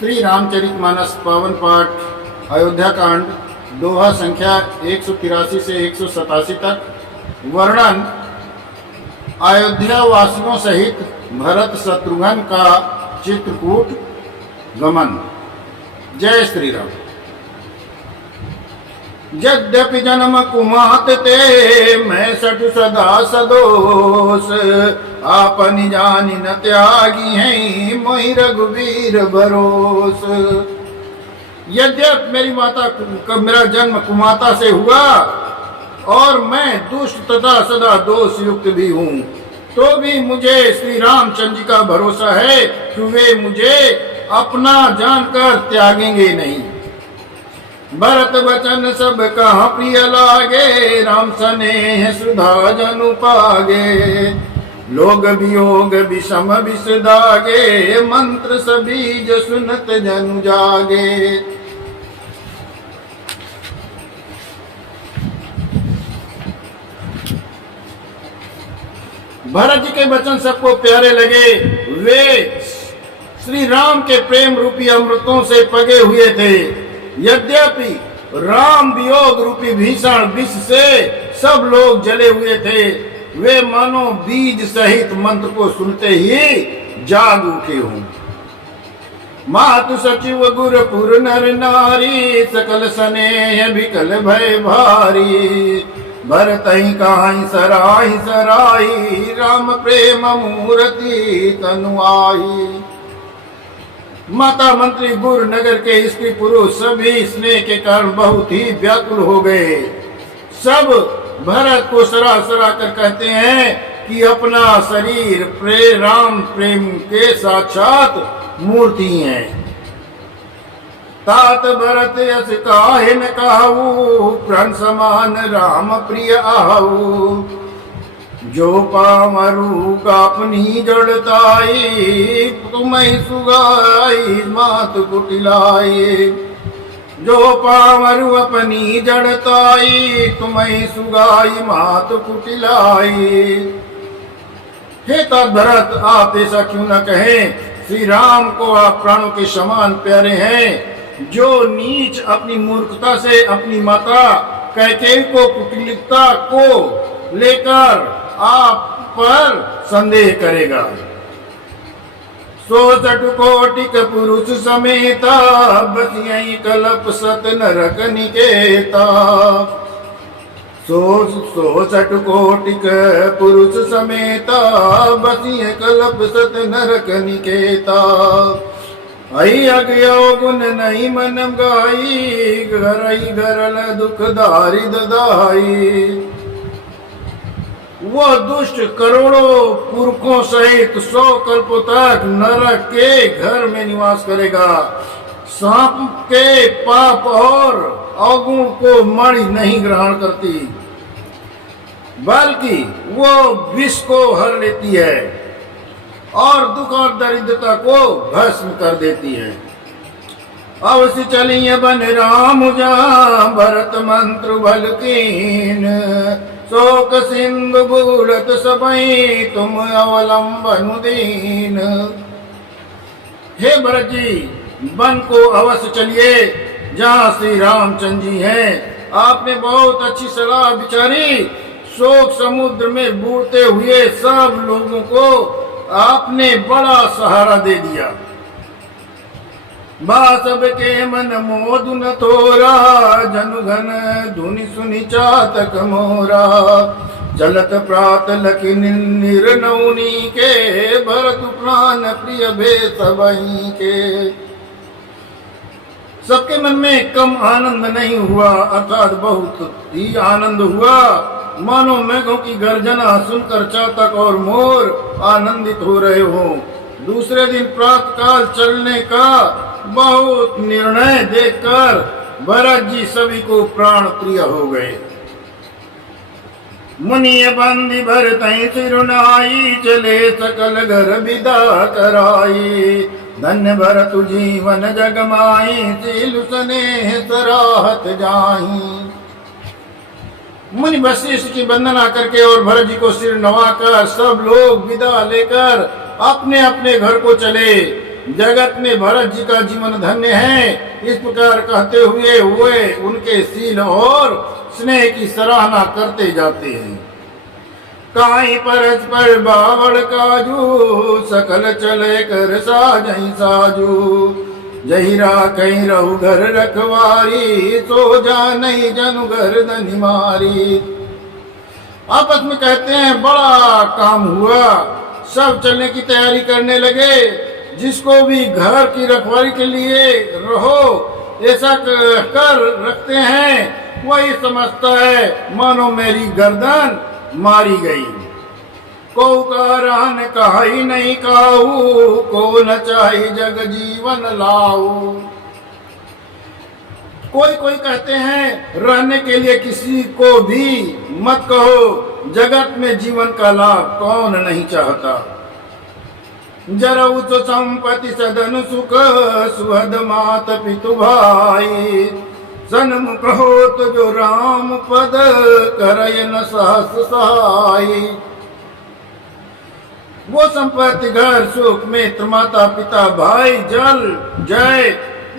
श्री रामचरितमानस पावन पाठ अयोध्या कांड दोहा संख्या 183 से 187 तक। वर्णन अयोध्या वासियों सहित भरत शत्रुघ्न का चित्रकूट गमन। जय श्री राम। यद्यपि जन्म कुमात ते मैं सठ सदा सदोष, आपन जानि न त्यागी हैं मोहि रघुवीर भरोस। यद्यपि मेरा जन्म कुमाता से हुआ और मैं दुष्ट तथा सदा दोष युक्त भी हूँ, तो भी मुझे श्री रामचंद्र जी का भरोसा है कि वे मुझे अपना जानकर त्यागेंगे नहीं। भरत वचन सब कहा प्रिय लागे, राम स्नेह सुधा जनु पागे। लोग वियोग विषम विष दागे, मंत्र सबीज सुनत जनु जागे। भरत जी के वचन सबको प्यारे लगे। वे श्री राम के प्रेम रूपी अमृतों से पगे हुए थे। यद्यपि राम वियोग रूपी भीषण विष से सब लोग जले हुए थे, वे मानो बीज सहित मंत्र को सुनते ही जाग उठे हों। मातु सचिव गुरुपुर नर नारी, सकल स्नेह विकल भय भारी। भरत ही कहाई सराही सराही, राम प्रेम मूर्ति तनु आई। माता मंत्री गुरु नगर के स्त्री पुरुष सभी स्नेह के कारण बहुत ही व्याकुल हो गए। सब भरत को सरा कर कहते हैं कि अपना शरीर राम प्रेम के साक्षात मूर्ति है। तात भरत यस काहे न कहू, प्राण समान राम प्रिय आहू। जो पामरु कापनी जड़ताई, तुम्हें सुगाई मात कुटिलाई। जो पामरु अपनी जड़ताई, तुम्हें सुगाई मात कुटिलाई। हे तात भरत, आप ऐसा क्यों न कहें? श्री राम को आप प्राणों के समान प्यारे हैं। जो नीच अपनी मूर्खता से अपनी माता कैकेयी को कुटिलता को लेकर आप पर संदेह करेगा। 66 कोटिक पुरुष समेता, बसियई कल्प सत नरक निकेता। 66 कोटिक पुरुष समेता, बसिय कल्प सत नरक निकेता। आई अज्ञो गुण नहीं मन गाई, घरई घरल दुख दारी ददाई। वो दुष्ट करोड़ों पुरखों सहित 100 कल्प तक नरक के घर में निवास करेगा। सांप के पाप और अवगुण को मणि नहीं ग्रहण करती, बल्कि वो विष को हर लेती है और दुख और दरिद्रता को भस्म कर देती है। अवश्य चलिए बन राम जा, भरत मंत्र बल कीन। शोक सिंधु बूढ़त सबई, तुम अवलंबन दीन। हे भरत जी, वन को अवश्य चलिए जहाँ श्री रामचंद्र जी हैं। आपने बहुत अच्छी सलाह विचारी। शोक समुद्र में बूढ़ते हुए सब लोगों को आपने बड़ा सहारा दे दिया। बासब के मन मोदु न थोरा, जनु घन धुनि सुनि चातक मोरा। चलत प्रात लखि निर्नौनी के, भरत प्राण प्रिय भे सबई के। सबके मन में कम आनंद नहीं हुआ, अर्थात बहुत ही आनंद हुआ। मानो मेघों की गर्जना सुनकर चातक और मोर आनंदित हो रहे हो। दूसरे दिन प्रातःकाल चलने का बहुत निर्णय देखकर भरत जी सभी को प्राण प्रिय हो गए। मुनिय बंदी भरत सिरुनाई, चले सकल घर विदा कराई। धन्य भरत जीवन जगमाई, सीलु स्नेह सराहत जाई। मुनि वशिष्ठ की वंदना करके और भरत जी को सिर नवाकर सब लोग विदा लेकर अपने अपने घर को चले। जगत में भरत जी का जीवन धन्य है। इस प्रकार कहते हुए वे उनके शील और स्नेह की सराहना करते जाते हैं। काई परस्पर बावड़ काजू, सकल चले कर साजहि साजू, जही राखई रहु घर रखवारी, तो जानई जनु गर्दनि मारी। आपस में कहते हैं बड़ा काम हुआ, सब चलने की तैयारी करने लगे। जिसको भी घर की रखवाली के लिए रहो ऐसा कर रखते हैं, वही समझता है मानो मेरी गर्दन मारी गई। को कारण कही नहीं काहू, को न चाही जग जीवन लाऊ। कोई कोई कहते हैं रहने के लिए किसी को भी मत कहो, जगत में जीवन का लाभ कौन नहीं चाहता। जरऊ तो संपत्ति सदन सुख, सुहद मात पितु भाई, सन्मुख हो तो जो राम पद, करय न सहस सहाई। वो संपत्ति घर सुख मित्र माता पिता भाई जल जय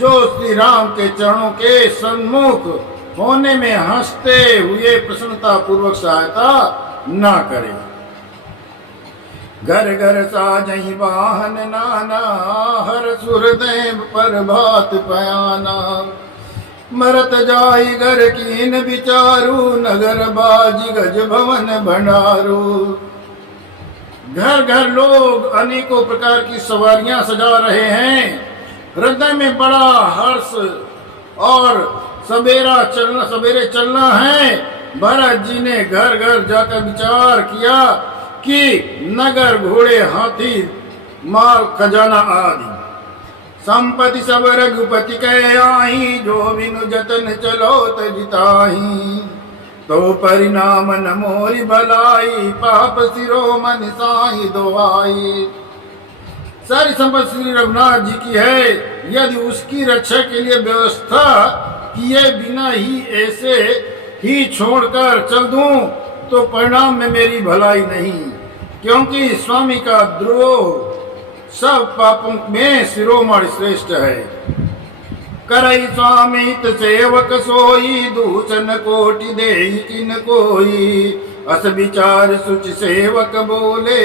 जो श्री राम के चरणों के सन्मुख होने में हंसते हुए प्रसन्नता पूर्वक सहायता ना करे। घर घर साजहि वाहन नाना, हर सुरदेव पर भात पयाना। मरत जाई घर कीन विचारू, नगर बाजी गज भवन भंडारू। घर घर लोग अनेकों प्रकार की सवारियां सजा रहे हैं। हृदय में बड़ा हर्ष और सवेरे चलना है। भरत जी ने घर घर जाकर विचार किया कि नगर घोड़े हाथी माल खजाना आदि संपत्ति सब रघुपति के आई, जो बिनु जतन चलो तजिताही। तो परिणाम न मोरी भलाई, पाप सिरो मन साई दोहाई। सारी संपत्ति श्री रघुनाथ जी की है। यदि उसकी रक्षा के लिए व्यवस्था किए बिना ही ऐसे ही छोड़कर चल दूं, तो परिणाम में मेरी भलाई नहीं, क्योंकि स्वामी का द्रोह सब पापों में शिरोमणि श्रेष्ठ है। करई स्वामित सेवक सोई, दूषण कोटि देहि किन कोई। अस विचार सुच सेवक बोले,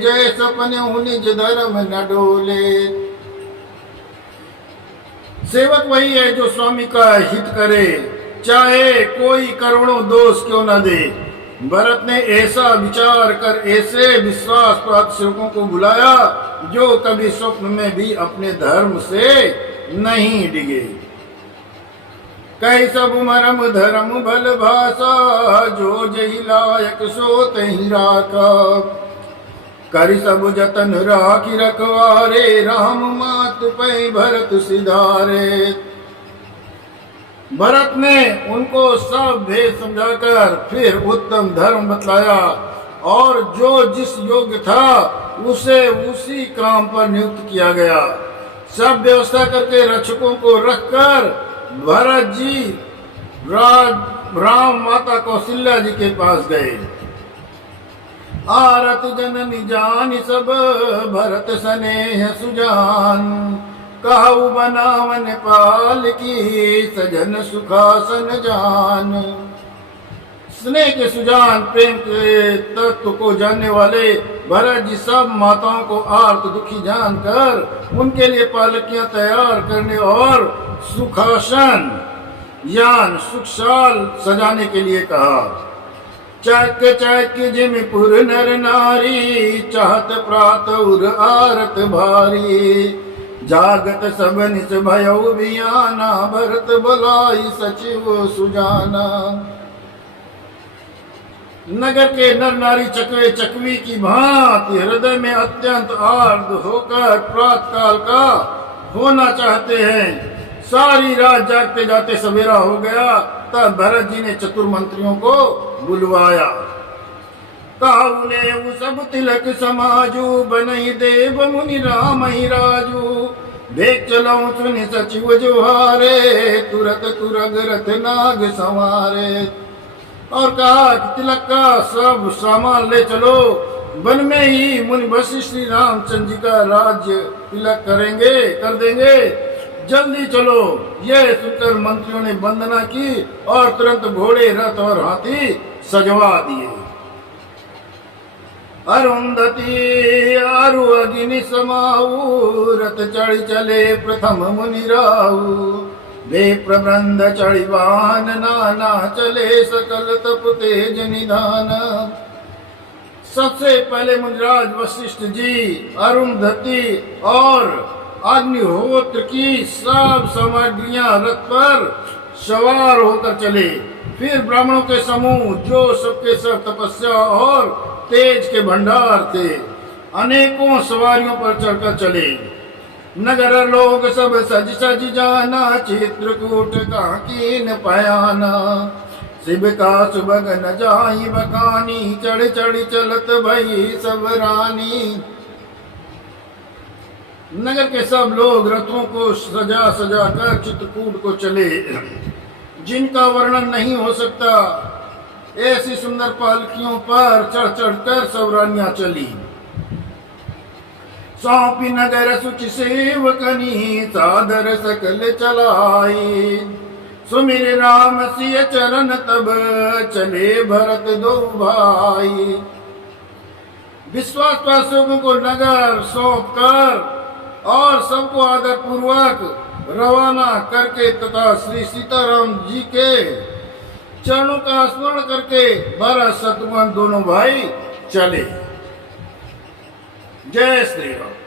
जय सपने निज धर्म न डोले। सेवक वही है जो स्वामी का हित करे, चाहे कोई करोड़ों दोष क्यों न दे। भरत ने ऐसा विचार कर ऐसे विश्वास प्राप्त सेवकों को बुलाया जो कभी स्वप्न में भी अपने धर्म से नहीं डिगे। कई सब मरम धर्म भल भाषा, जो जही लायक सो तही राखा। करि सब जतन राखी रखवारे, राम मात पै भरत सिधारे। भरत ने उनको सब भेद समझाकर फिर उत्तम धर्म बतलाया और जो जिस योग्य था उसे उसी काम पर नियुक्त किया गया। सब व्यवस्था करके रक्षकों को रखकर भरत जी राम माता कौशल्या जी के पास गए। आरत जननी जान सब, भरत स्नेह सुजान। कहु बनावन पाल की, सजन सुखासन जान। स्नेह के सुजान प्रेम के तत्व को जानने वाले भरत जी सब माताओं को आर्त दुखी जानकर उनके लिए पालकियां तैयार करने और सुखासन यान सुखशाल सजाने के लिए कहा। चक चक जिमपुर नर नारी, चाहत प्रात उर आरत भारी। जागत सब निस भयउ बियाना, भरत बुलाई सचिव सुजाना। नगर के नर नारी चकवे चकवी की भांति हृदय में अत्यंत आर्द होकर प्रातः काल का होना चाहते हैं। सारी रात जागते जाते सवेरा हो गया, तब भरत जी ने चतुर मंत्रियों को बुलवाया। काहुले सब तिलक समाजू, बनई देव मुनि राम ही राजू। देख चलो सुनि सचिव जोहारे, तुरत तुरग रथ नाग संवारे। और कहा कि तिलक का सब सामान ले चलो वन में ही मुनि वशिष्ठ श्री रामचंद्र जी का राज्य तिलक कर देंगे। जल्दी चलो। यह सुनकर मंत्रियों ने वंदना की और तुरंत घोड़े, रथ और हाथी सजवा दिए। अरुंधति आरु अग्नि समाऊ, रथ चढ़ चले प्रथम मुनि राहु। वे प्रबंध चढ़ी वाहन, नाना चले सकल तप तेज निधान। सबसे पहले मुनिराज वशिष्ठ जी, अरुंधति और अग्निहोत्र की सब सामग्रियां रथ पर सवार होकर चले। फिर ब्राह्मणों के समूह जो सबके सब तपस्या और तेज के भंडार थे, अनेकों सवारियों पर चढ़कर चले। नगर लोग सब सज सज जाना, चित्रकूट का कीन पयाना। शिव का सुबग न जाई बकानी, चढ़ चढ़ चलत भई सब रानी। नगर के सब लोग रथों को सजा सजा कर चित्रकूट को चले, जिनका वर्णन नहीं हो सकता। ऐसी सुंदर पालकियों पर चढ़ चढ़ कर सब रानियां चली। सौंपी नगर सुच सेवकनी, सादर सकल चलाई। सुमिर राम सिय चरण तब, चले भरत दो भाई। विश्वास पासों को नगर सौंप कर और सबको आदर पूर्वक रवाना करके तथा श्री सीताराम जी के चरणों का स्मरण करके भरत शत्रुघ्न दोनों भाई चले। जय श्री राम।